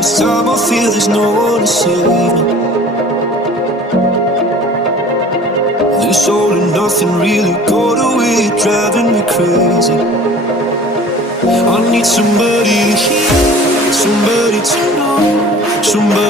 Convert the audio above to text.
this time I feel there's no one to save me. This all and nothing really got away, driving me crazy. I need somebody to hear, somebody to know, somebody